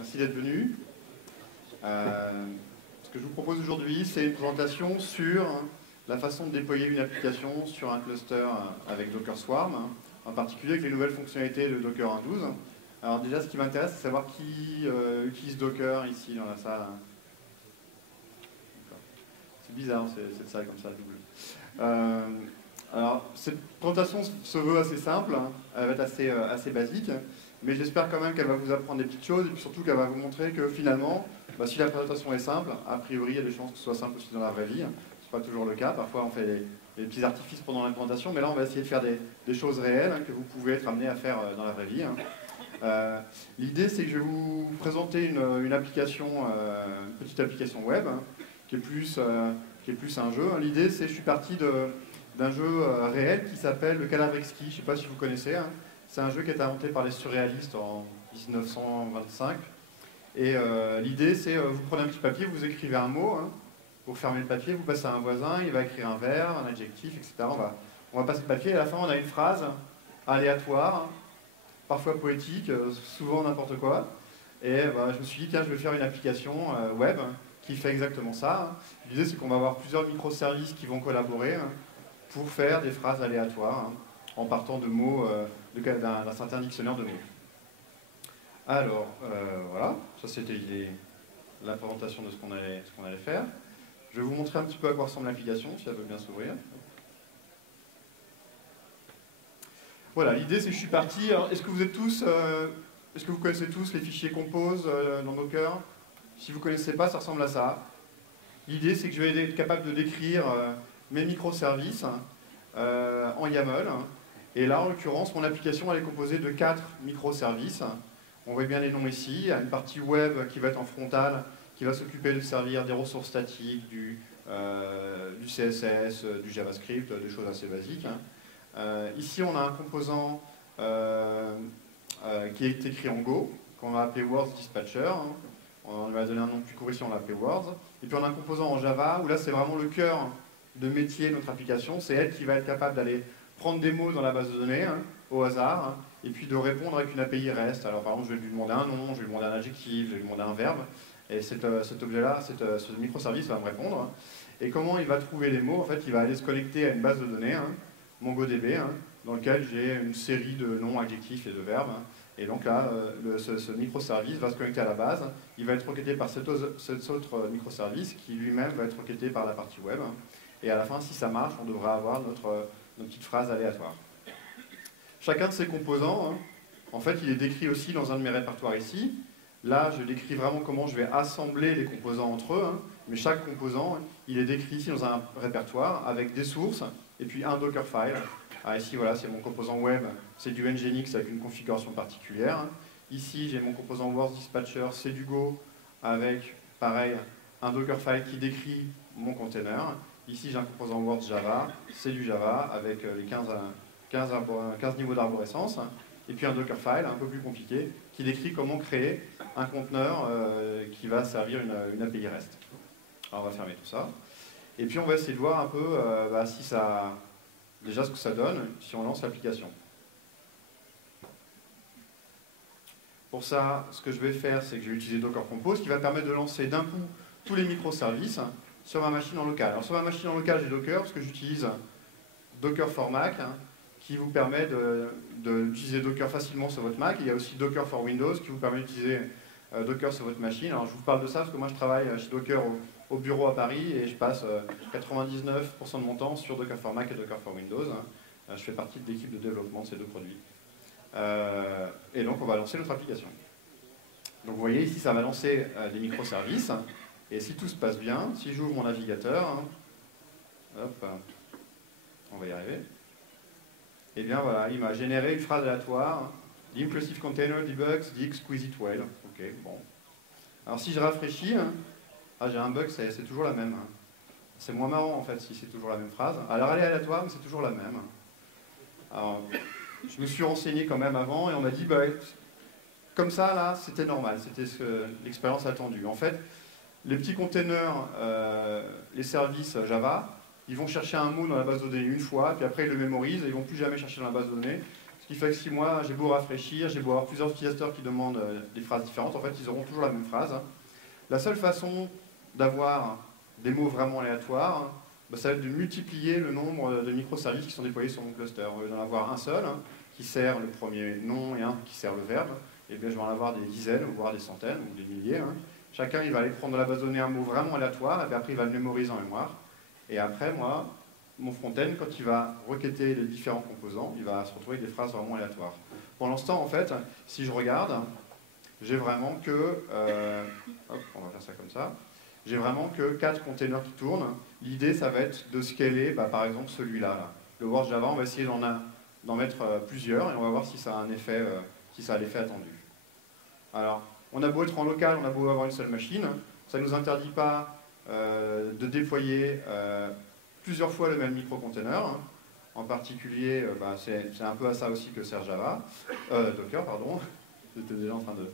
Merci d'être venu. Ce que je vous propose aujourd'hui, c'est une présentation sur la façon de déployer une application sur un cluster avec Docker Swarm, en particulier avec les nouvelles fonctionnalités de Docker 1.12. Alors déjà, ce qui m'intéresse, c'est savoir qui utilise Docker ici dans la salle. C'est bizarre, cette salle comme ça, double. Alors, cette présentation se veut assez simple, elle va être assez basique, mais j'espère quand même qu'elle va vous apprendre des petites choses et puis surtout qu'elle va vous montrer que finalement, si la présentation est simple, a priori il y a des chances que ce soit simple aussi dans la vraie vie. Ce n'est pas toujours le cas, parfois on fait des petits artifices pendant la présentation, mais là on va essayer de faire des choses réelles que vous pouvez être amené à faire dans la vraie vie. L'idée c'est que je vais vous présenter une application, une petite application web qui est plus un jeu. L'idée c'est que je suis parti d'un jeu réel qui s'appelle le Calabrexki. Je ne sais pas si vous connaissez. C'est un jeu qui a été inventé par les surréalistes en 1925. Et l'idée, c'est vous prenez un petit papier, vous écrivez un mot, vous fermez le papier, vous passez à un voisin, il va écrire un verbe, un adjectif, etc. On va passer le papier et à la fin, on a une phrase aléatoire, parfois poétique, souvent n'importe quoi. Et je me suis dit, tiens, je vais faire une application web qui fait exactement ça. L'idée, c'est qu'on va avoir plusieurs microservices qui vont collaborer pour faire des phrases aléatoires en partant de mots d'un certain dictionnaire de mots. Alors, voilà, ça c'était la présentation de ce qu'on allait faire. Je vais vous montrer un petit peu à quoi ressemble l'application, si elle veut bien s'ouvrir. Voilà, l'idée c'est que je suis parti. Est-ce que vous connaissez tous les fichiers compose dans Docker? Si vous ne connaissez pas, ça ressemble à ça. L'idée c'est que je vais être capable de décrire mes microservices en YAML. Et là, en l'occurrence, mon application elle est composée de 4 microservices. On voit bien les noms ici. Il y a une partie web qui va être en frontale, qui va s'occuper de servir des ressources statiques, du CSS, du JavaScript, des choses assez basiques. Ici, on a un composant qui est écrit en Go, qu'on va appeler Words Dispatcher. On va donner un nom plus court ici, on l'a appelé Words. Et puis on a un composant en Java, où là, c'est vraiment le cœur de métier de notre application. C'est elle qui va être capable d'aller prendre des mots dans la base de données, au hasard, et puis de répondre avec une API REST. Alors par exemple, je vais lui demander un nom, je vais lui demander un adjectif, je vais lui demander un verbe, et cet objet-là, ce microservice va me répondre. Et comment il va trouver les mots? En fait, il va aller se connecter à une base de données, MongoDB, dans lequel j'ai une série de noms, adjectifs et de verbes. Et donc là, ce microservice va se connecter à la base, il va être requêté par cet autre microservice, qui lui-même va être requêté par la partie web. Et à la fin, si ça marche, on devrait avoir notre petite phrase aléatoire. Chacun de ces composants, en fait, il est décrit aussi dans un de mes répertoires ici. Là, je décris vraiment comment je vais assembler les composants entre eux, mais chaque composant, il est décrit ici dans un répertoire avec des sources et puis un Dockerfile. Ici, voilà, c'est mon composant web, c'est du Nginx avec une configuration particulière. Ici, j'ai mon composant Words Dispatcher, c'est du Go avec, pareil, un Dockerfile qui décrit mon container. Ici, j'ai un composant Words Java, c'est du Java avec les 15 niveaux d'arborescence, et puis un Dockerfile un peu plus compliqué qui décrit comment créer un conteneur qui va servir une API REST. Alors on va fermer tout ça. Et puis on va essayer de voir un peu si ça, déjà ce que ça donne si on lance l'application. Pour ça, ce que je vais faire, c'est que je vais utiliser Docker Compose qui va permettre de lancer d'un coup tous les microservices sur ma machine en local. Alors sur ma machine en local, j'ai Docker parce que j'utilise Docker for Mac, qui vous permet d'utiliser Docker facilement sur votre Mac. Il y a aussi Docker for Windows qui vous permet d'utiliser Docker sur votre machine. Alors je vous parle de ça parce que moi je travaille chez Docker au bureau à Paris et je passe 99% de mon temps sur Docker for Mac et Docker for Windows. Je fais partie de l'équipe de développement de ces deux produits. Et donc on va lancer notre application. Donc vous voyez ici ça va lancer des microservices. Et si tout se passe bien, si j'ouvre mon navigateur, hop, on va y arriver. Et bien voilà, il m'a généré une phrase aléatoire. The inclusive container debugs the exquisite well. Ok, bon. Alors si je rafraîchis, j'ai un bug, c'est toujours la même. C'est moins marrant en fait si c'est toujours la même phrase. Alors elle est aléatoire, mais c'est toujours la même. Alors, je me suis renseigné quand même avant et on m'a dit, comme ça là, c'était normal, c'était l'expérience attendue. En fait, les petits containers, les services Java, ils vont chercher un mot dans la base de données une fois, puis après ils le mémorisent et ils ne vont plus jamais chercher dans la base de données. Ce qui fait que si moi j'ai beau rafraîchir, j'ai beau avoir plusieurs utilisateurs qui demandent des phrases différentes, en fait ils auront toujours la même phrase. La seule façon d'avoir des mots vraiment aléatoires, bah, ça va être de multiplier le nombre de microservices qui sont déployés sur mon cluster. Au lieu d'en avoir un seul, qui sert le premier nom et un qui sert le verbe, et bien je vais en avoir des dizaines, voire des centaines, ou des milliers. Chacun il va aller prendre de la base de données un mot vraiment aléatoire, et puis après il va le mémoriser en mémoire. Et après, moi, mon front-end, quand il va requêter les différents composants, il va se retrouver avec des phrases vraiment aléatoires. Pour l'instant, en fait, si je regarde, j'ai vraiment que... hop, on va faire ça comme ça. J'ai vraiment que 4 containers qui tournent. L'idée, ça va être de scaler, par exemple, celui-là. Là. Le Word Java, on va essayer d'en mettre plusieurs, et on va voir si ça a un effet, si ça a l'effet attendu. Alors, on a beau être en local, on a beau avoir une seule machine, ça ne nous interdit pas de déployer plusieurs fois le même microcontainer. En particulier, c'est un peu à ça aussi que sert Java, Docker, pardon. J'étais déjà en train de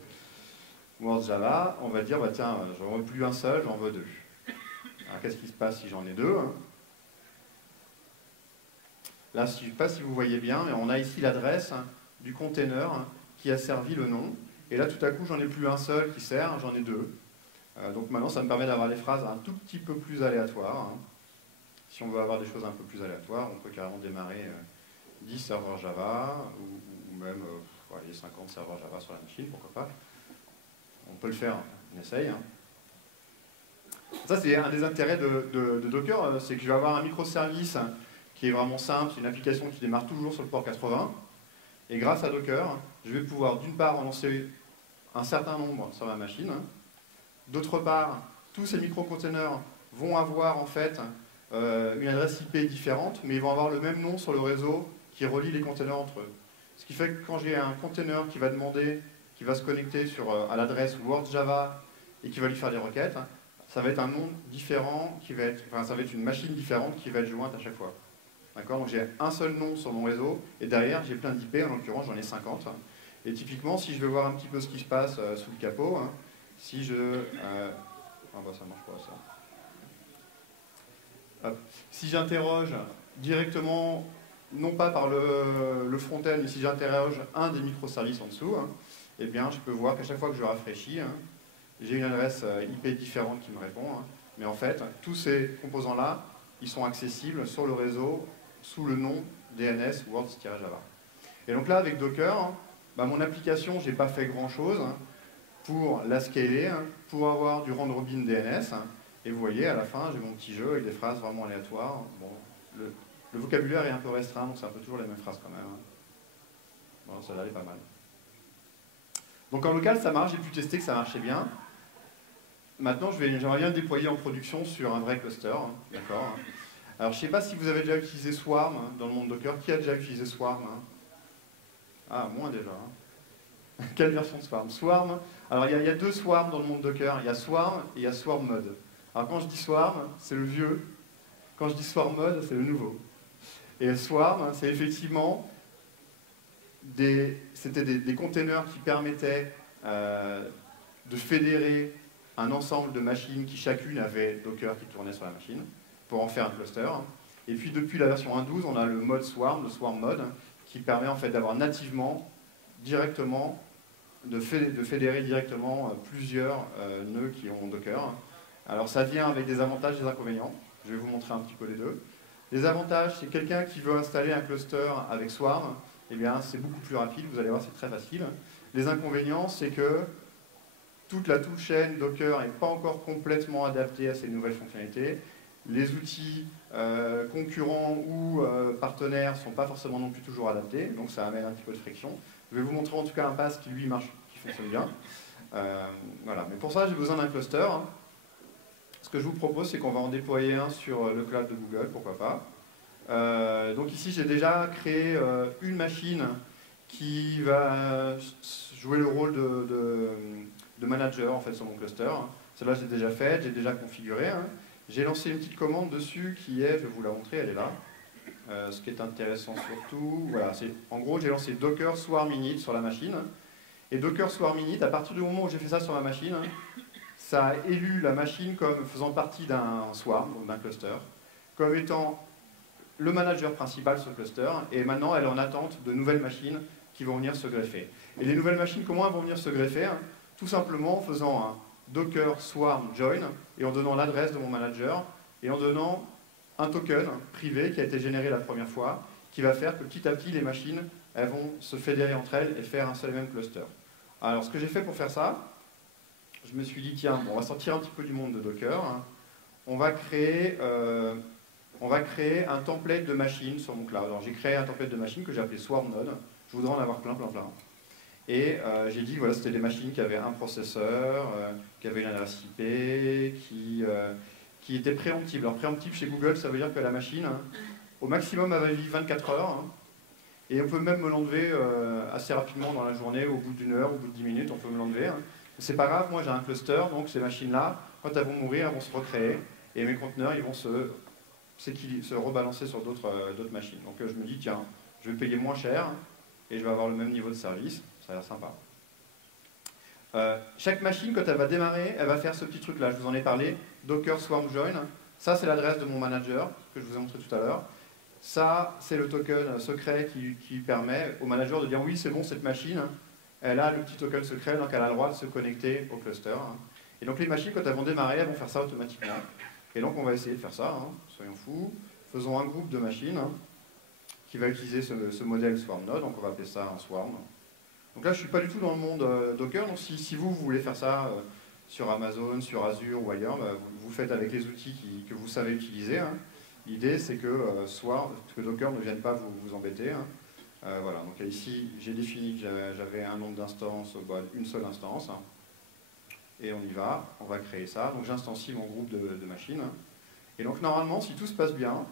Word Java. On va dire, tiens, j'en veux plus un seul, j'en veux 2. Alors qu'est-ce qui se passe si j'en ai 2 Là, je ne sais pas si vous voyez bien, mais on a ici l'adresse du container qui a servi le nom. Et là, tout à coup, j'en ai plus un seul qui sert, j'en ai 2. Donc maintenant, ça me permet d'avoir des phrases un tout petit peu plus aléatoires. Si on veut avoir des choses un peu plus aléatoires, on peut carrément démarrer 10 serveurs Java, ou même 50 serveurs Java sur la machine, pourquoi pas. On peut le faire, on essaye. Ça, c'est un des intérêts de Docker, c'est que je vais avoir un microservice qui est vraiment simple, c'est une application qui démarre toujours sur le port 80. Et grâce à Docker, je vais pouvoir d'une part en lancer un certain nombre sur ma machine. D'autre part, tous ces microcontainers vont avoir en fait une adresse IP différente, mais ils vont avoir le même nom sur le réseau qui relie les containers entre eux. Ce qui fait que quand j'ai un container qui va demander, qui va se connecter à l'adresse Word Java et qui va lui faire des requêtes, ça va être un nom différent, ça va être une machine différente qui va être jointe à chaque fois. D'accord ? Donc j'ai un seul nom sur mon réseau, et derrière j'ai plein d'IP, en l'occurrence j'en ai 50. Et typiquement, si je veux voir un petit peu ce qui se passe sous le capot, si je... ça marche pas ça. Hop. Si j'interroge directement, non pas par le front-end, mais si j'interroge un des microservices en dessous, eh bien je peux voir qu'à chaque fois que je rafraîchis, j'ai une adresse IP différente qui me répond. Mais en fait, tous ces composants-là, ils sont accessibles sur le réseau sous le nom DNS Words-Java. Et donc là, avec Docker, mon application, je n'ai pas fait grand-chose pour la scaler, pour avoir du round-robin DNS. Et vous voyez, à la fin, j'ai mon petit jeu avec des phrases vraiment aléatoires. Bon, le vocabulaire est un peu restreint, donc c'est un peu toujours les mêmes phrases quand même. Bon, ça allait pas mal. Donc en local, ça marche, j'ai pu tester que ça marchait bien. Maintenant, j'aimerais bien le déployer en production sur un vrai cluster. D'accord. Alors, je ne sais pas si vous avez déjà utilisé Swarm dans le monde Docker. Qui a déjà utilisé Swarm? Ah, moins déjà. Quelle version de Swarm? Swarm, alors il y a 2 Swarm dans le monde Docker. Il y a Swarm et il y a Swarm Mode. Alors quand je dis Swarm, c'est le vieux. Quand je dis Swarm Mode, c'est le nouveau. Et Swarm, c'est effectivement c'était des containers qui permettaient de fédérer un ensemble de machines qui chacune avait Docker qui tournait sur la machine pour en faire un cluster. Et puis depuis la version 1.12, on a le mode Swarm, le Swarm Mode, qui permet en fait d'avoir nativement, directement, de fédérer directement plusieurs nœuds qui ont Docker. Alors ça vient avec des avantages et des inconvénients. Je vais vous montrer un petit peu les deux. Les avantages, c'est quelqu'un qui veut installer un cluster avec Swarm, eh bien c'est beaucoup plus rapide, vous allez voir, c'est très facile. Les inconvénients, c'est que toute la toolchain Docker n'est pas encore complètement adaptée à ces nouvelles fonctionnalités. Les outils concurrents ou partenaires ne sont pas forcément non plus toujours adaptés, donc ça amène un petit peu de friction. Je vais vous montrer en tout cas un pass qui lui marche, qui fonctionne bien. Voilà. Mais pour ça, j'ai besoin d'un cluster. Ce que je vous propose, c'est qu'on va en déployer un sur le cloud de Google, pourquoi pas. Donc ici, j'ai déjà créé une machine qui va jouer le rôle de manager en fait, sur mon cluster. Celle-là, j'ai déjà faite, j'ai déjà configuré. J'ai lancé une petite commande dessus qui est, je vais vous la montrer, elle est là. Ce qui est intéressant surtout, voilà, en gros, j'ai lancé Docker Swarm Init sur la machine. Et Docker Swarm Init, à partir du moment où j'ai fait ça sur ma machine, ça a élu la machine comme faisant partie d'un swarm, donc d'un cluster, comme étant le manager principal de ce cluster, et maintenant elle est en attente de nouvelles machines qui vont venir se greffer. Et les nouvelles machines, comment elles vont venir se greffer? Tout simplement en faisant un docker swarm join, et en donnant l'adresse de mon manager, et en donnant un token privé qui a été généré la première fois, qui va faire que petit à petit, les machines elles vont se fédérer entre elles et faire un seul et même cluster. Alors, ce que j'ai fait pour faire ça, je me suis dit, tiens, bon, on va sortir un petit peu du monde de Docker. On va créer un template de machine sur mon cloud. Alors, j'ai créé un template de machine que j'ai appelé Swarm Node. Je voudrais en avoir plein. Et j'ai dit, voilà, c'était des machines qui avaient un processeur, qui avaient une adresse IP, qui étaient préemptibles. Alors, préemptible chez Google, ça veut dire que la machine, au maximum, elle va vivre 24 heures. Et on peut même me l'enlever assez rapidement dans la journée, au bout d'une heure, au bout de 10 minutes, on peut me l'enlever. C'est pas grave, moi j'ai un cluster, donc ces machines-là, quand elles vont mourir, elles vont se recréer, et mes conteneurs, ils vont se rebalancer sur d'autres machines. Donc je me dis, tiens, je vais payer moins cher, et je vais avoir le même niveau de service, ça a l'air sympa. Chaque machine, quand elle va démarrer, elle va faire ce petit truc-là, je vous en ai parlé, Docker Swarm Join. Ça, c'est l'adresse de mon manager, que je vous ai montré tout à l'heure. Ça, c'est le token secret qui permet au manager de dire oui, c'est bon, cette machine, elle a le petit token secret, donc elle a le droit de se connecter au cluster. Et donc les machines, quand elles vont démarrer, elles vont faire ça automatiquement. Et donc on va essayer de faire ça, soyons fous. Faisons un groupe de machines qui va utiliser ce modèle Swarm Node, donc on va appeler ça un Swarm. Donc là, je ne suis pas du tout dans le monde Docker, donc si vous voulez faire ça sur Amazon, sur Azure ou ailleurs, vous faites avec les outils que vous savez utiliser. L'idée, c'est que Docker ne vienne pas vous embêter. Voilà, donc ici, j'ai défini que j'avais un nombre d'instances, une seule instance. Et on y va, on va créer ça. Donc j'instancie mon groupe de machines. Et donc normalement, si tout se passe bien,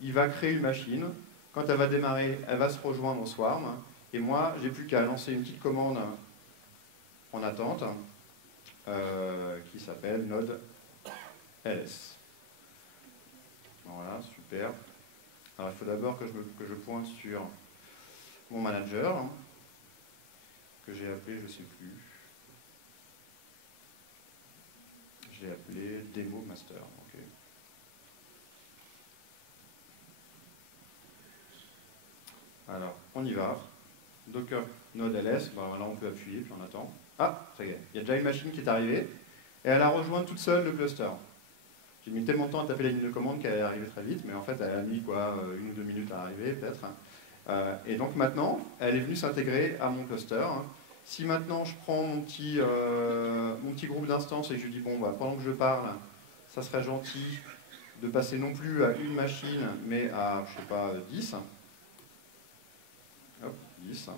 il va créer une machine. Quand elle va démarrer, elle va se rejoindre au Swarm. Et moi, j'ai plus qu'à lancer une petite commande en attente qui s'appelle node ls. Voilà, super. Alors il faut d'abord que je pointe sur mon manager, que j'ai appelé, je ne sais plus. J'ai appelé Demo Master. Okay. Alors, on y va. Docker node ls, bon, là on peut appuyer, puis on attend. Ah, ça y est, il y a déjà une machine qui est arrivée, et elle a rejoint toute seule le cluster. J'ai mis tellement de temps à taper la ligne de commande qu'elle est arrivée très vite, mais en fait elle a mis quoi, 1 ou 2 minutes à arriver peut-être. Et donc maintenant, elle est venue s'intégrer à mon cluster. Si maintenant je prends mon petit groupe d'instances et que je dis, bon, pendant que je parle, ça serait gentil de passer non plus à une machine, mais à, je sais pas, 10. Hop, 10.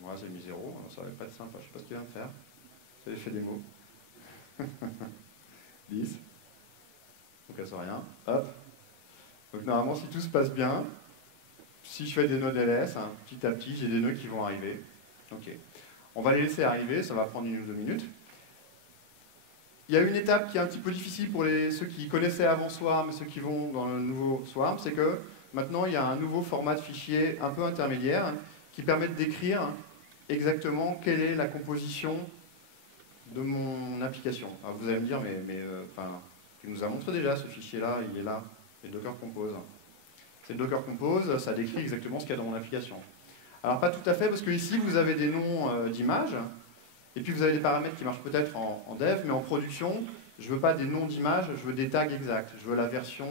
Moi j'ai mis 0, alors ça va pas être sympa, je sais pas ce qu'il va me faire. Ça lui fait des mots. 10. Donc elle sort rien. Hop. Donc normalement, si tout se passe bien, si je fais des nœuds ls, petit à petit, j'ai des nœuds qui vont arriver. Ok. On va les laisser arriver, ça va prendre 1 ou 2 minutes. Il y a une étape qui est un petit peu difficile pour ceux qui connaissaient avant Swarm et ceux qui vont dans le nouveau Swarm, c'est que maintenant, il y a un nouveau format de fichier un peu intermédiaire qui permet de décrire exactement quelle est la composition de mon application. Alors vous allez me dire, il nous a montré déjà ce fichier-là, il est là, c'est Docker Compose. C'est le Docker Compose, ça décrit exactement ce qu'il y a dans mon application. Alors pas tout à fait, parce que ici vous avez des noms d'images, et puis vous avez des paramètres qui marchent peut-être en dev, mais en production, je ne veux pas des noms d'images, je veux des tags exacts, je veux la version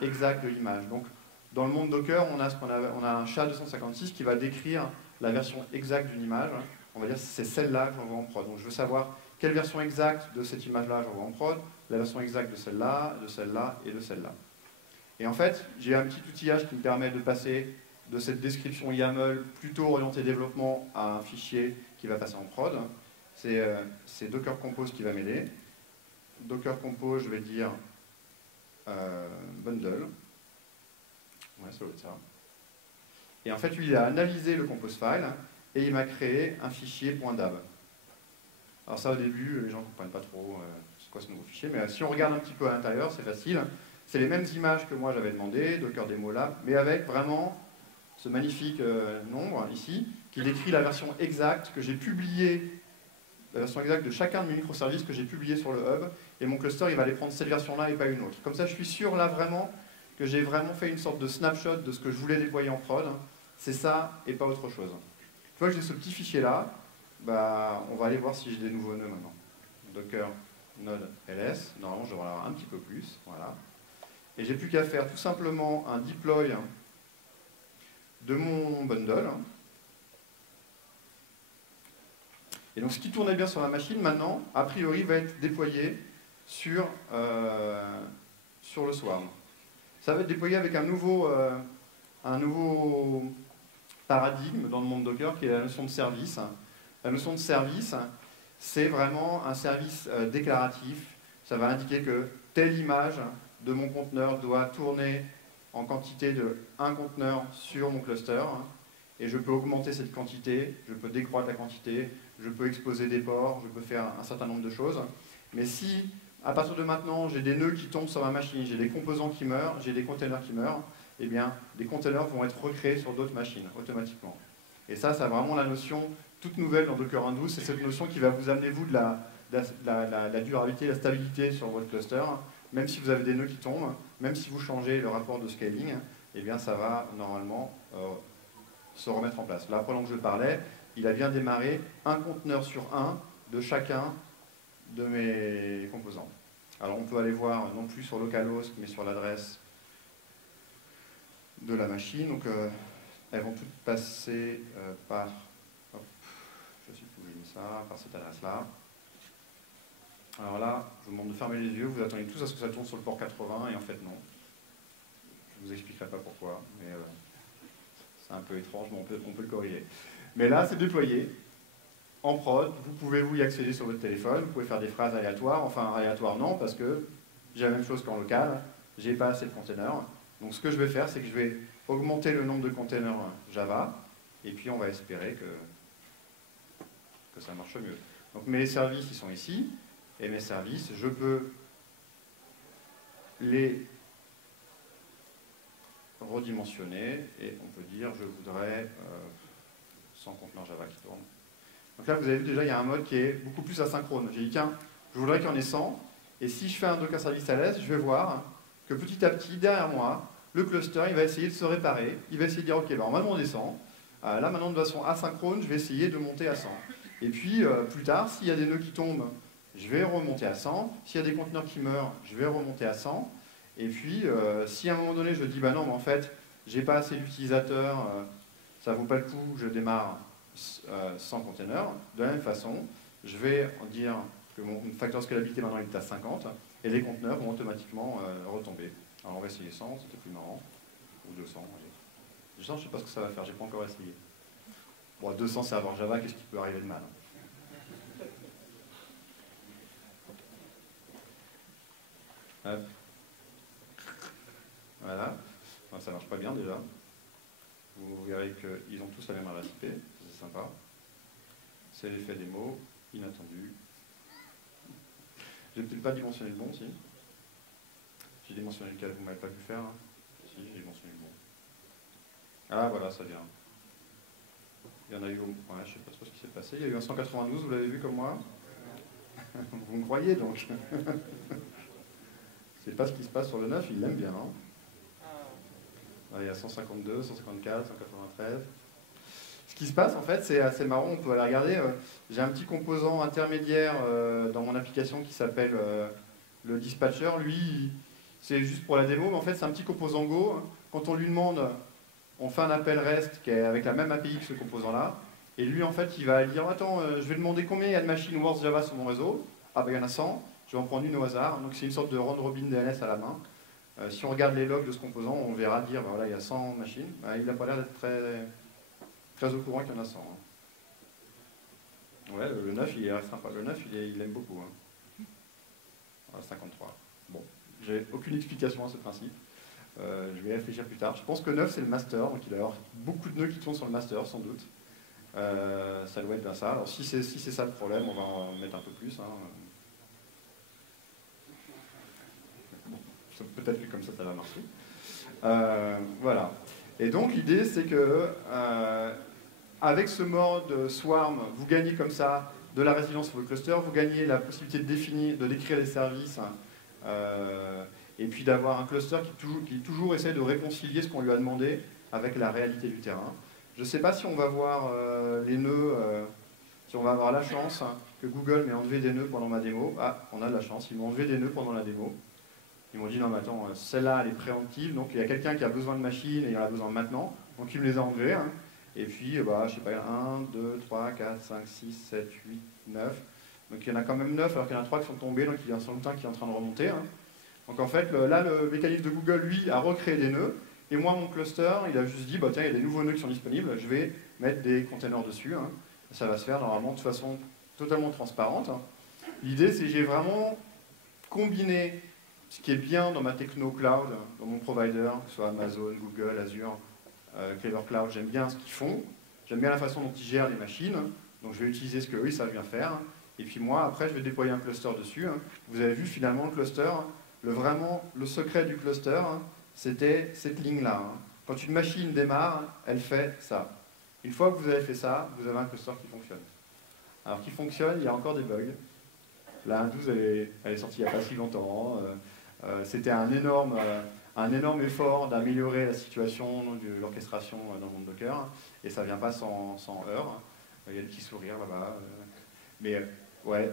exacte de l'image. Donc dans le monde Docker, on a un SHA-256 qui va décrire la version exacte d'une image. On va dire c'est celle-là que j'envoie en prod. Donc je veux savoir quelle version exacte de cette image-là j'envoie en prod, la version exacte de celle-là et de celle-là. Et en fait, j'ai un petit outillage qui me permet de passer de cette description YAML plutôt orientée développement à un fichier qui va passer en prod. C'est Docker Compose qui va m'aider. Docker Compose, je vais dire bundle. Ouais, ça doit être ça. Et en fait, lui, il a analysé le compose file et il m'a créé un fichier .dab. Alors ça, au début, les gens ne comprennent pas trop c'est quoi ce nouveau fichier, mais si on regarde un petit peu à l'intérieur, c'est facile. C'est les mêmes images que moi j'avais demandé, Docker Demo Lab, mais avec vraiment ce magnifique nombre ici, qui décrit la version exacte que j'ai publiée, la version exacte de chacun de mes microservices que j'ai publié sur le hub, et mon cluster il va aller prendre cette version-là et pas une autre. Comme ça, je suis sûr là vraiment que j'ai vraiment fait une sorte de snapshot de ce que je voulais déployer en prod. C'est ça et pas autre chose. Une fois que j'ai ce petit fichier-là, bah, on va aller voir si j'ai des nouveaux nœuds maintenant. Docker node ls, normalement je devrais en avoir un petit peu plus, voilà. Et j'ai plus qu'à faire tout simplement un deploy de mon bundle. Et donc ce qui tournait bien sur la machine maintenant, a priori va être déployé sur le swarm. Ça va être déployé avec un nouveau paradigme dans le monde Docker qui est la notion de service. La notion de service, c'est vraiment un service déclaratif. Ça va indiquer que telle image de mon conteneur doit tourner en quantité de 1 conteneur sur mon cluster. Et je peux augmenter cette quantité, je peux décroître la quantité, je peux exposer des ports, je peux faire un certain nombre de choses. Mais si, à partir de maintenant, j'ai des nœuds qui tombent sur ma machine, j'ai des composants qui meurent, j'ai des containers qui meurent, eh bien, des containers vont être recréés sur d'autres machines, automatiquement. Et ça, c'est vraiment la notion toute nouvelle dans Docker 1.12, c'est cette notion qui va vous amener, vous, de la durabilité, la stabilité sur votre cluster. Même si vous avez des nœuds qui tombent, même si vous changez le rapport de scaling, eh bien, ça va normalement se remettre en place. Là, pendant que je parlais, il a bien démarré un conteneur sur un de chacun de mes composants. Alors, on peut aller voir, non plus sur localhost, mais sur l'adresse de la machine. Donc, elles vont toutes passer par... Hop, je suis où j'ai mis ça, par cette adresse-là. Alors là, je vous demande de fermer les yeux, vous attendez tous à ce que ça tourne sur le port 80, et en fait non. Je ne vous expliquerai pas pourquoi, mais c'est un peu étrange, mais on peut le corriger. Mais là, c'est déployé en prod, vous pouvez vous y accéder sur votre téléphone, vous pouvez faire des phrases aléatoires, enfin aléatoires non, parce que j'ai la même chose qu'en local, j'ai pas assez de containers. Donc ce que je vais faire, c'est que je vais augmenter le nombre de containers Java, et puis on va espérer que ça marche mieux. Donc mes services, ils sont ici, et mes services, je peux les redimensionner, et on peut dire, je voudrais 100 conteneurs Java qui tournent. Donc là, vous avez vu déjà, il y a un mode qui est beaucoup plus asynchrone. J'ai dit, tiens, je voudrais qu'il y en ait 100, et si je fais un Docker Service ls, je vais voir que petit à petit, derrière moi, le cluster, il va essayer de se réparer, il va essayer de dire, ok, ben, on va demander 100, là maintenant de façon asynchrone, je vais essayer de monter à 100. Et puis, plus tard, s'il y a des nœuds qui tombent, je vais remonter à 100. S'il y a des conteneurs qui meurent, je vais remonter à 100. Et puis, si à un moment donné, je dis, bah non, mais en fait, j'ai pas assez d'utilisateurs, ça vaut pas le coup, je démarre 100 containers. De la même façon, je vais dire que mon facteur de scalabilité maintenant il est à 50, et les conteneurs vont automatiquement retomber. Alors on va essayer 100, c'était plus marrant. Ou 200. 200, je sais pas ce que ça va faire, j'ai pas encore essayé. Bon, 200 serveurs Java, qu'est-ce qui peut arriver de mal? Hop. Voilà. Enfin, ça marche pas bien déjà. Vous verrez qu'ils ont tous la même adresse IP, c'est sympa. C'est l'effet des mots, inattendu. J'ai peut-être pas dimensionné le bon, si. J'ai dimensionné lequel, vous m'avez pas vu faire. Hein. Si, j'ai dimensionné le bon. Ah voilà, ça vient. Il y en a eu, ouais, je sais pas trop ce qui s'est passé. Il y a eu un 192, vous l'avez vu comme moi? Vous me croyez donc? C'est pas ce qui se passe sur le 9, il l'aime bien, non? Il y a 152, 154, 193. Ce qui se passe, en fait, c'est assez marrant, on peut aller regarder. J'ai un petit composant intermédiaire dans mon application qui s'appelle le dispatcher. Lui, c'est juste pour la démo, mais en fait, c'est un petit composant Go. Quand on lui demande, on fait un appel REST qui est avec la même API que ce composant-là. Et lui, en fait, il va dire, attends, je vais demander combien il y a de machines Wars Java sur mon réseau. Ah ben, il y en a 100. Je vais en prendre une au hasard. Donc, c'est une sorte de round robin DNS à la main. Si on regarde les logs de ce composant, on verra dire, ben voilà, il y a 100 machines. Il n'a pas l'air d'être très au courant qu'il y en a 100. Hein. Ouais, le 9, il est sympa. Le 9, il aime beaucoup. Hein. Voilà, 53. Bon, j'ai aucune explication à ce principe. Je vais y réfléchir plus tard. Je pense que 9, c'est le master, donc il va y avoir beaucoup de nœuds qui tournent sur le master, sans doute. Ça doit être bien ça. Alors, si c'est ça le problème, on va en mettre un peu plus. Hein. Peut-être que comme ça va marcher. Voilà. Et donc l'idée c'est que avec ce mode Swarm, vous gagnez comme ça de la résilience sur vos clusters, vous gagnez la possibilité de décrire les services, et puis d'avoir un cluster qui toujours essaie de réconcilier ce qu'on lui a demandé avec la réalité du terrain. Je ne sais pas si on va voir les nœuds, si on va avoir la chance que Google m'ait enlevé des nœuds pendant ma démo. Ah, on a de la chance, ils m'ont enlevé des nœuds pendant la démo. Ils m'ont dit non mais attends, celle-là elle est préemptive, donc il y a quelqu'un qui a besoin de machines et il en a besoin maintenant, donc il me les a enlevés. Hein. Et puis, bah, je sais pas, 1, 2, 3, 4, 5, 6, 7, 8, 9. Donc il y en a quand même 9 alors qu'il y en a 3 qui sont tombés, donc il y a un certain temps qui est en train de remonter. Hein. Donc en fait, là, le mécanisme de Google, lui, a recréé des nœuds. Et moi, mon cluster, il a juste dit, bah, tiens, il y a des nouveaux nœuds qui sont disponibles, je vais mettre des containers dessus. Hein. Ça va se faire normalement de façon totalement transparente. Hein. L'idée, c'est que j'ai vraiment combiné ce qui est bien dans ma techno cloud, dans mon provider, que ce soit Amazon, Google, Azure, Clever Cloud, j'aime bien ce qu'ils font. J'aime bien la façon dont ils gèrent les machines. Donc je vais utiliser ce qu'eux, ils savent bien faire. Et puis moi, après, je vais déployer un cluster dessus. Hein. Vous avez vu finalement le cluster, vraiment, le secret du cluster, hein, c'était cette ligne-là. Hein. Quand une machine démarre, elle fait ça. Une fois que vous avez fait ça, vous avez un cluster qui fonctionne. Alors qui fonctionne, il y a encore des bugs. La 1.12, elle est sortie il n'y a pas si longtemps. C'était un énorme effort d'améliorer la situation de l'orchestration dans le monde Docker. Et ça ne vient pas sans heurts. Il y a des petits sourires là-bas. Mais ouais.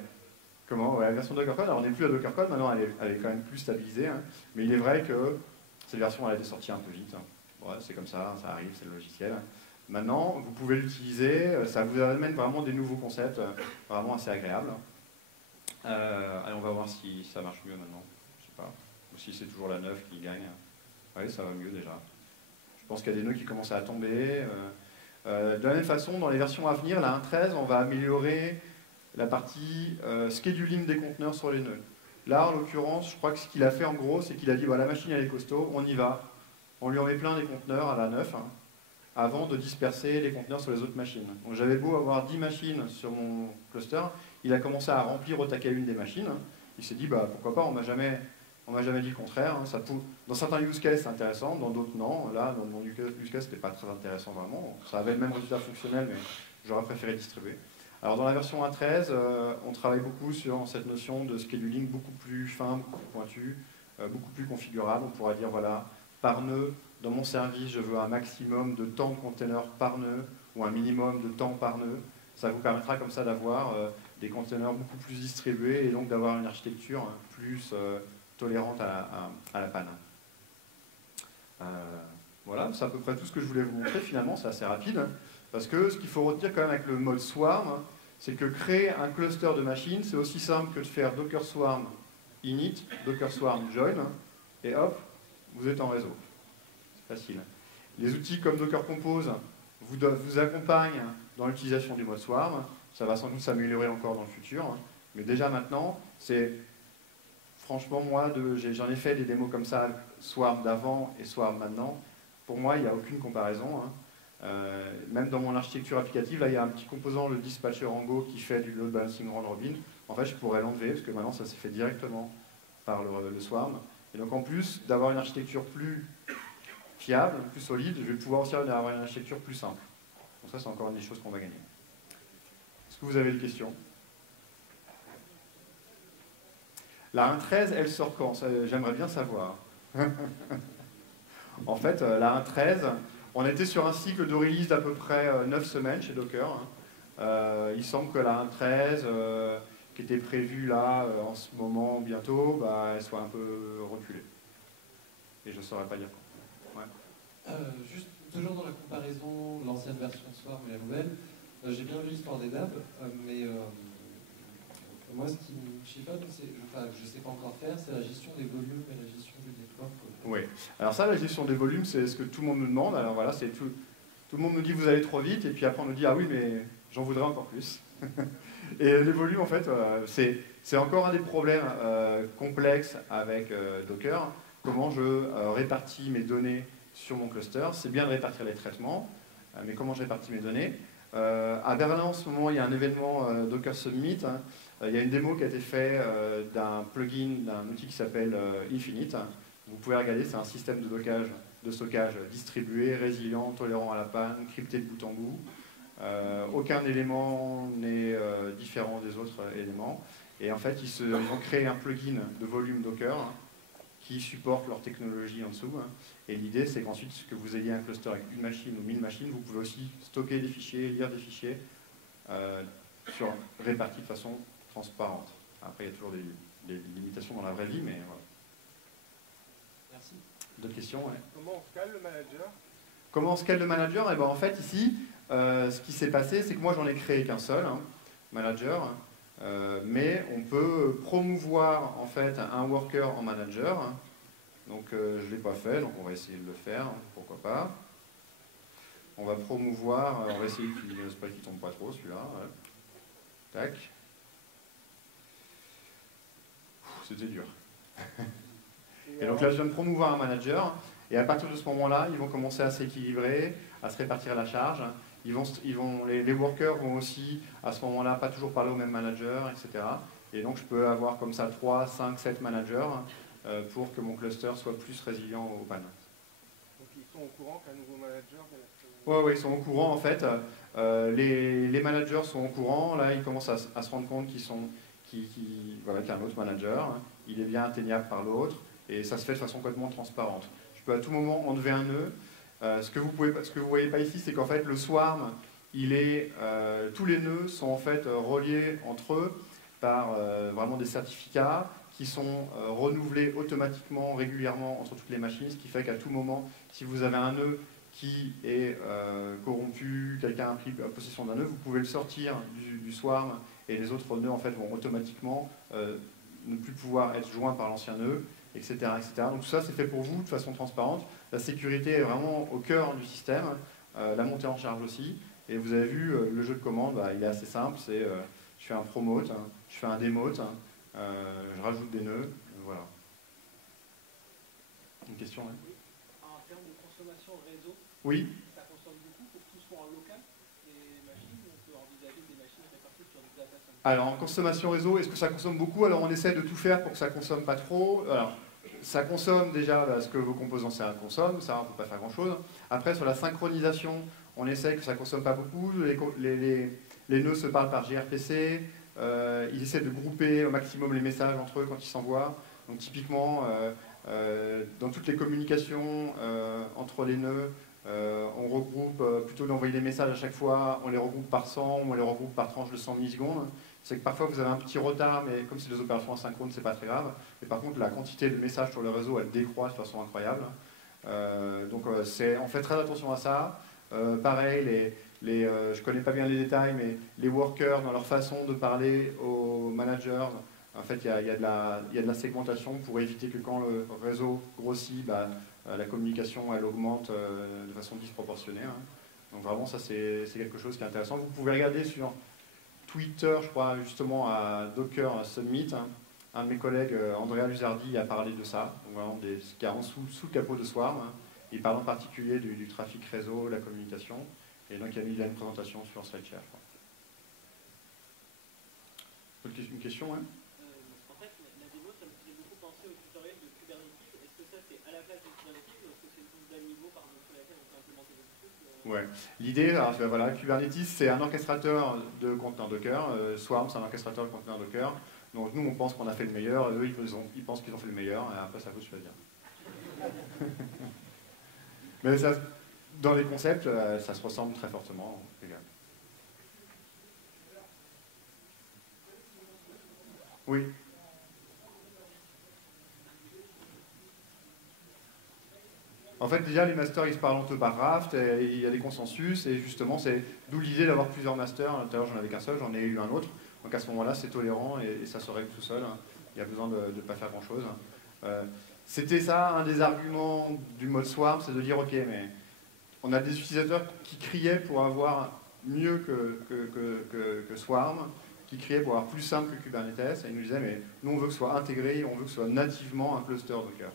Comment ouais, la version Docker Code, alors on n'est plus à Docker Code, maintenant elle est quand même plus stabilisée, hein, mais il est vrai que cette version elle a été sortie un peu vite. Hein. Ouais, c'est comme ça arrive, c'est le logiciel. Maintenant, vous pouvez l'utiliser, ça vous amène vraiment des nouveaux concepts, vraiment assez agréables. Allez, on va voir si ça marche mieux maintenant, je sais pas, ou si c'est toujours la 9 qui gagne. Oui, ça va mieux déjà. Je pense qu'il y a des nœuds qui commencent à tomber. De la même façon, dans les versions à venir, la 1.13, on va améliorer la partie scheduling des conteneurs sur les nœuds. Là, en l'occurrence, je crois que ce qu'il a fait en gros, c'est qu'il a dit bah, la machine elle est costaud, on y va. On lui en met plein des conteneurs à la 9, hein, avant de disperser les conteneurs sur les autres machines. Donc j'avais beau avoir 10 machines sur mon cluster, il a commencé à remplir au taquet une des machines. Il s'est dit bah, pourquoi pas, on m'a jamais dit le contraire. Hein. Dans certains use cases, c'est intéressant, dans d'autres, non. Là, dans mon use case, c'était pas très intéressant vraiment. Ça avait le même résultat fonctionnel, mais j'aurais préféré distribuer. Alors dans la version 1.13, on travaille beaucoup sur cette notion de scheduling beaucoup plus fin, beaucoup plus pointu, beaucoup plus configurable. On pourra dire, voilà, par nœud, dans mon service, je veux un maximum de temps de containers par nœud, ou un minimum de temps par nœud. Ça vous permettra comme ça d'avoir des containers beaucoup plus distribués, et donc d'avoir une architecture plus tolérante à la panne. Voilà, c'est à peu près tout ce que je voulais vous montrer. Finalement, c'est assez rapide. Parce que ce qu'il faut retenir quand même avec le mode Swarm, c'est que créer un cluster de machines, c'est aussi simple que de faire Docker Swarm init, Docker Swarm join, et hop, vous êtes en réseau. C'est facile. Les outils comme Docker Compose vous accompagnent dans l'utilisation du mode Swarm. Ça va sans doute s'améliorer encore dans le futur. Mais déjà maintenant, c'est... Franchement, moi, j'en ai fait des démos comme ça, Swarm d'avant et Swarm maintenant. Pour moi, il n'y a aucune comparaison. Hein. Même dans mon architecture applicative, là il y a un petit composant, le dispatcher en Go, qui fait du load balancing round robin. En fait, je pourrais l'enlever parce que maintenant ça s'est fait directement par le Swarm. Et donc en plus d'avoir une architecture plus fiable, plus solide, je vais pouvoir aussi avoir une architecture plus simple. Donc ça, c'est encore une des choses qu'on va gagner. Est-ce que vous avez des questions? La 1.13, elle sort quand? J'aimerais bien savoir. En fait, la 1.13, on était sur un cycle de release d'à peu près 9 semaines chez Docker. Hein. Il semble que la 1.13, qui était prévue là, en ce moment, bientôt, bah, elle soit un peu reculée. Et je ne saurais pas dire quand. Ouais. Juste, toujours dans la comparaison de l'ancienne version Swarm et la nouvelle, j'ai bien vu l'histoire des DAB, mais moi, ce qui me chiffonne, je ne sais pas encore faire, c'est la gestion des volumes et la gestion du network. Oui. Alors ça, la gestion des volumes, c'est ce que tout le monde nous demande. Alors voilà, c'est tout le monde nous dit vous allez trop vite, et puis après on nous dit ah oui, mais j'en voudrais encore plus. Et les volumes, en fait, c'est encore un des problèmes complexes avec Docker. Comment je répartis mes données sur mon cluster? C'est bien de répartir les traitements, mais comment je répartis mes données? À Berlin, en ce moment, il y a un événement Docker Summit. Hein. Il y a une démo qui a été faite d'un plugin, d'un outil qui s'appelle Infinite. Vous pouvez regarder, c'est un système de stockage distribué, résilient, tolérant à la panne, crypté de bout en bout. Aucun élément n'est différent des autres éléments. Et en fait, ils ont créé un plugin de volume Docker qui supporte leur technologie en dessous. Et l'idée, c'est qu'ensuite, que vous ayez un cluster avec une machine ou 1000 machines, vous pouvez aussi stocker des fichiers, lire des fichiers répartis de façon transparente. Après, il y a toujours des limitations dans la vraie vie, mais voilà. Merci. D'autres questions? Ouais. Comment on scale le manager? Comment on scale le manager? Eh ben, en fait, ici, ce qui s'est passé, c'est que moi, j'en ai créé qu'un seul, manager. Mais on peut promouvoir en fait un worker en manager. Donc je ne l'ai pas fait, donc on va essayer de le faire, pourquoi pas. On va promouvoir, on va essayer qu'il ne tombe pas trop celui-là. Ouais. Tac. C'était dur. Et donc là je viens de promouvoir un manager, et à partir de ce moment-là, ils vont commencer à s'équilibrer, à se répartir la charge. Les workers vont aussi, à ce moment-là, pas toujours parler au même manager, etc. Et donc, je peux avoir comme ça 3, 5, 7 managers pour que mon cluster soit plus résilient aux pannes. Donc, ils sont au courant qu'un nouveau manager... Oui, ils sont au courant, en fait. Les managers sont au courant. Là, ils commencent à se rendre compte voilà, qu'il y a un autre manager. Il est bien atteignable par l'autre. Et ça se fait de façon complètement transparente. Je peux à tout moment enlever un nœud. Ce que vous voyez pas ici, c'est qu'en fait le swarm, tous les nœuds sont en fait reliés entre eux par vraiment des certificats qui sont renouvelés automatiquement, régulièrement entre toutes les machines, ce qui fait qu'à tout moment, si vous avez un nœud qui est corrompu, quelqu'un a pris possession d'un nœud, vous pouvez le sortir du swarm et les autres nœuds en fait vont automatiquement ne plus pouvoir être joints par l'ancien nœud, etc., etc. Donc tout ça c'est fait pour vous de façon transparente. La sécurité est vraiment au cœur du système, la montée en charge aussi. Et vous avez vu, le jeu de commande, il est assez simple, c'est je fais un promote, je fais un demote, je rajoute des nœuds, voilà. Une question, hein? Oui. En termes de consommation réseau, oui. Ça consomme beaucoup pour que tout soit en local, les machines, ou on peut envisager des machines réparties sur des data centers? Alors, en consommation réseau, est-ce que ça consomme beaucoup? Alors, on essaie de tout faire pour que ça ne consomme pas trop. Alors, ça consomme déjà ce que vos composants consomment, ça on ne peut pas faire grand-chose. Après, sur la synchronisation, on essaie que ça ne consomme pas beaucoup. Les nœuds se parlent par gRPC, ils essaient de grouper au maximum les messages entre eux quand ils s'envoient. Donc typiquement, dans toutes les communications entre les nœuds, on regroupe, plutôt d'envoyer des messages à chaque fois, on les regroupe par 100, on les regroupe par tranche de 100 millisecondes. C'est que parfois vous avez un petit retard, mais comme c'est des opérations asynchrones, c'est pas très grave. Et par contre, la quantité de messages sur le réseau, elle décroît de façon incroyable. Donc on fait très attention à ça. Pareil, je connais pas bien les détails, mais les workers, dans leur façon de parler aux managers, en fait, il y a de la segmentation pour éviter que quand le réseau grossit, la communication, elle augmente de façon disproportionnée. Donc vraiment, ça, c'est quelque chose qui est intéressant. Vous pouvez regarder sur Twitter, je crois, justement, à Docker Summit. Un de mes collègues, Andrea Luzardi, a parlé de ça, donc vraiment ce qu'il y a sous le capot de Swarm. Il parle en particulier du trafic réseau, la communication. Et donc, il a une présentation sur SlideShare, je crois. Une question, hein? En fait, la démo, ça me faisait beaucoup penser au tutoriel de Kubernetes. Est-ce que ça, c'est à la place de Kubernetes ou est-ce que c'est une d'un niveau par-dessus laquelle on peut implémenter des trucs Ouais. L'idée, voilà, Kubernetes, c'est un orchestrateur de conteneurs Docker. Swarm, c'est un orchestrateur de conteneurs Docker. Donc nous, on pense qu'on a fait le meilleur, eux, ils pensent qu'ils ont fait le meilleur, et après, ça faut choisir. Mais ça, dans les concepts, ça se ressemble très fortement. Oui. En fait, déjà, les masters, ils se parlent entre eux par raft, et il y a des consensus, et justement, c'est d'où l'idée d'avoir plusieurs masters. Tout à l'heure, j'en avais qu'un seul, j'en ai eu un autre. Donc à ce moment-là, c'est tolérant, et ça se règle tout seul. Il y a besoin de ne pas faire grand-chose. C'était ça, un des arguments du mode Swarm, c'est de dire, ok, mais on a des utilisateurs qui criaient pour avoir mieux que Swarm, qui criaient pour avoir plus simple que Kubernetes, et ils nous disaient, mais nous, on veut que ce soit intégré, on veut que ce soit nativement un cluster Docker.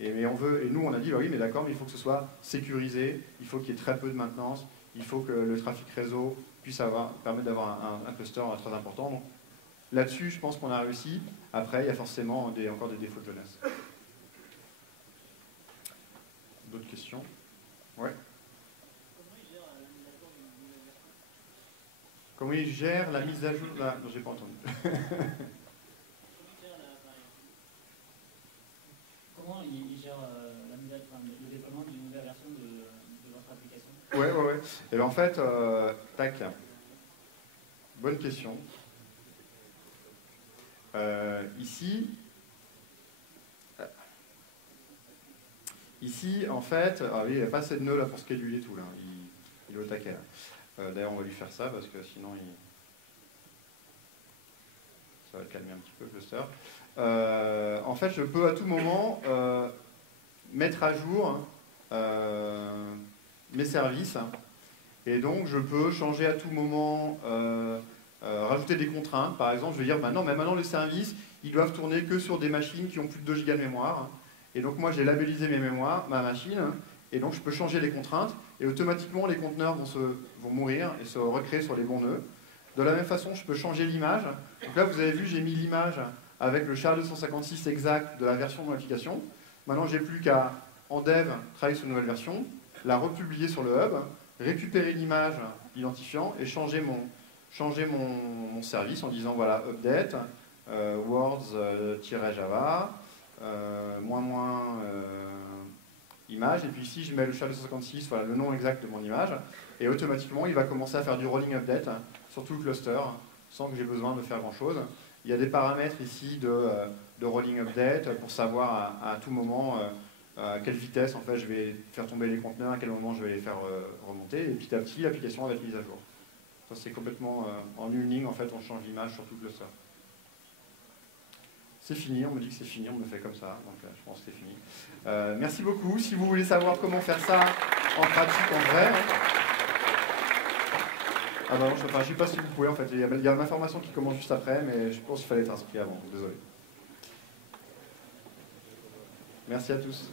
Et nous, on a dit, bah oui, mais d'accord, mais il faut que ce soit sécurisé, il faut qu'il y ait très peu de maintenance, il faut que le trafic réseau puisse permettre d'avoir un cluster très important. Donc, là-dessus, je pense qu'on a réussi. Après, il y a forcément encore des défauts de jeunesse. D'autres questions? Ouais. Comment il gère la mise à jour d'une nouvelle version? Comment il gère la mise à jour? Là, non, j'ai pas entendu. Comment il gère le déploiement d'une nouvelle version de votre application? Ouais. Et bien en fait, tac. Bonne question. Ici, en fait, oui, il n'y a pas assez de nœuds là pour scheduler tout. Là. Il est au taquet. D'ailleurs, on va lui faire ça parce que sinon, ça va le calmer un petit peu, le cluster. En fait, je peux à tout moment mettre à jour mes services. Et donc, je peux changer à tout moment, rajouter des contraintes. Par exemple, je vais dire, non, mais maintenant, les services, ils doivent tourner que sur des machines qui ont plus de 2 gigas de mémoire. Et donc, moi, j'ai labellisé mes mémoires, ma machine, et donc, je peux changer les contraintes, et automatiquement, les conteneurs vont mourir et se recréer sur les bons nœuds. De la même façon, je peux changer l'image. Donc là, vous avez vu, j'ai mis l'image avec le SHA-256 exact de la version de mon application. Maintenant, j'ai plus qu'à, en dev, travailler sur une nouvelle version, la republier sur le hub, récupérer l'image identifiant et changer mon service en disant voilà update words-java image, et puis ici je mets le SHA-256, voilà le nom exact de mon image, et automatiquement il va commencer à faire du rolling update sur tout le cluster sans que j'ai besoin de faire grand chose. Il y a des paramètres ici de rolling update pour savoir à tout moment à quelle vitesse en fait je vais faire tomber les conteneurs, à quel moment je vais les faire remonter, et petit à petit l'application va être mise à jour. Ça c'est complètement en une ligne, en fait on change l'image sur tout le cluster. C'est fini, on me dit que c'est fini, on me fait comme ça, donc je pense que c'est fini. Merci beaucoup. Si vous voulez savoir comment faire ça en pratique, en vrai... Ah bah non, je ne sais pas si vous pouvez en fait, il y a une information qui commence juste après, mais je pense qu'il fallait être inscrit avant, désolé. Merci à tous.